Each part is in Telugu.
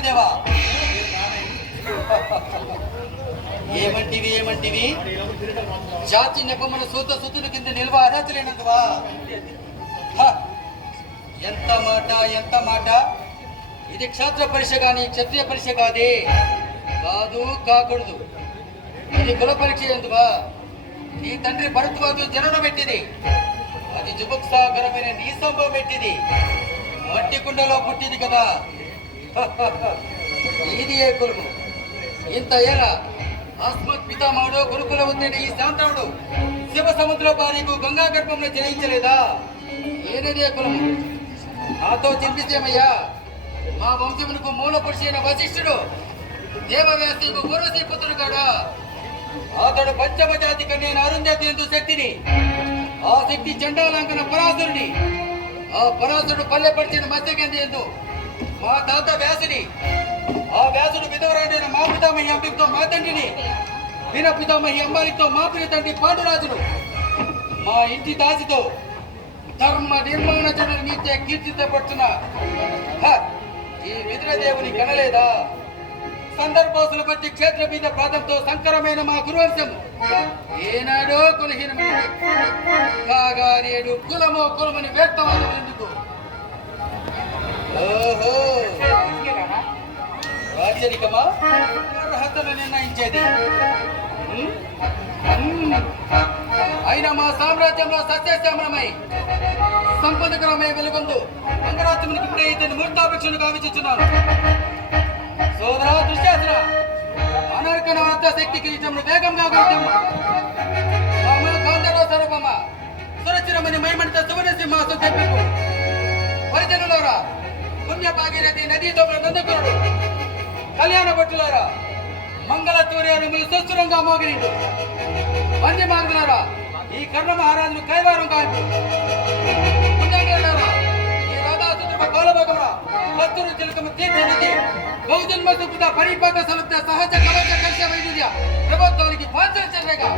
దేవా ఏమంటివి జాతి నెపమున సూత సుతుల కింద నిల్వ అర్హత లేనందువా ఎంత మాట ఇది క్షాత్ర పరీక్ష కానీ క్షత్రియ పరీక్ష కాదే కాకూడదు ఇది కుల పరీక్ష ఎందువా నీ తండ్రి భరద్వాజు జననం పెట్టింది అది జుభుక్సాకరమైన నీ సంభవం పెట్టింది మట్టి కుండలో పుట్టింది కదా ఇది ఏ కులము ఇంత ఏలా ఆస్మత్ పితామహుడు గురుకుల ఉత్తేడి ఈ శాంతవుడు శివ సముద్ర పారీకు గంగా గర్భంలో జయించలేదా ఏనదే కులము నాతో చింతించేమయ్యా మా వంశమునకు మూల పురుషి అయిన వశిష్ఠుడు దేవవ్యాసికు గురుశ్రీ పుత్రుడు కాడా అతడు పంచమ జాతి కన్యను అరుంధతి ఎందు శక్తిని ఆ శక్తి చండాలంకన పరాశరుని ఆ పరాశరుడు పల్లెపరిచిన మత్స్యగంధి ఎందు మా తాత వ్యాసుని ఆ వ్యాసుడు విధవరాడైన మా పితామహి అంబికతో మా తండ్రిని వీర పితామహి అంబాలితో మా ప్రియ తండ్రి పాండురాజును మా ఇంటి దాసితో ధర్మ నిర్మాణ జనులు నీచే కీర్తించబడుతున్న ఈ విదురదేవుని కనలేదా సందర్భోసుల బట్టి క్షేత్ర మీద ప్రాంతంతో సంకరమైన మా గురువంశము ఏనాడో కులహీనమైనది కాగా నేడు కులమని వ్యక్తవాదం ఎందుకు ఓహో రాజరికమా అర్హతను నిర్ణయించేది అయినా మా సామ్రాజ్యంలో సస్యశ్యామలమై సంపదకరమై వెలుగొందు అంగరాజ్యమునికి ఇప్పుడే ఇతని మూర్తాపేక్షను గావించుచున్నాను సోదరా దుశ్శాసన అనర్కన అర్థ శక్తి కిరీటమును వేగంగా కొట్టము మామ గాంధర్వ స్వరూపమ సురచిరమని మైమణిత సువర్ణ సింహాసం తెప్పిపు పరిజనులారా పుణ్య భాగీరథి నదీతో నందకురుడు కళ్యాణ భట్టులారా మంగళ తూర్యానములు సుస్థిరంగా మోగిరిండు వంద్య మాంగులారా ఈ కర్ణ మహారాజును కైవారం కాల్పు ఈ రాధాసుత్రమ బాలభగవరా భక్తులు చిలకము తీర్చిదిద్ది బహుజన్మ సుకృత పరిపాక సలుప్త సహజ కవచ కర్ష వైద్య ప్రభుత్వానికి బాధ్యత చెల్లగా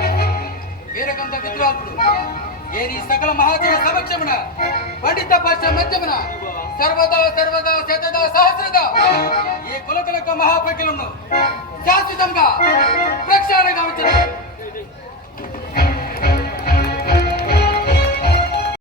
వీరకంత విద్రాల్పుడు ఏది సకల మహాజన సమక్షమున పండిత పక్ష మధ్యమున సర్వదా శతదా సహస్రదా ఈ కులకులకు మహాపక్యులను శాశ్వతంగా ప్రక్షాళన గావించడం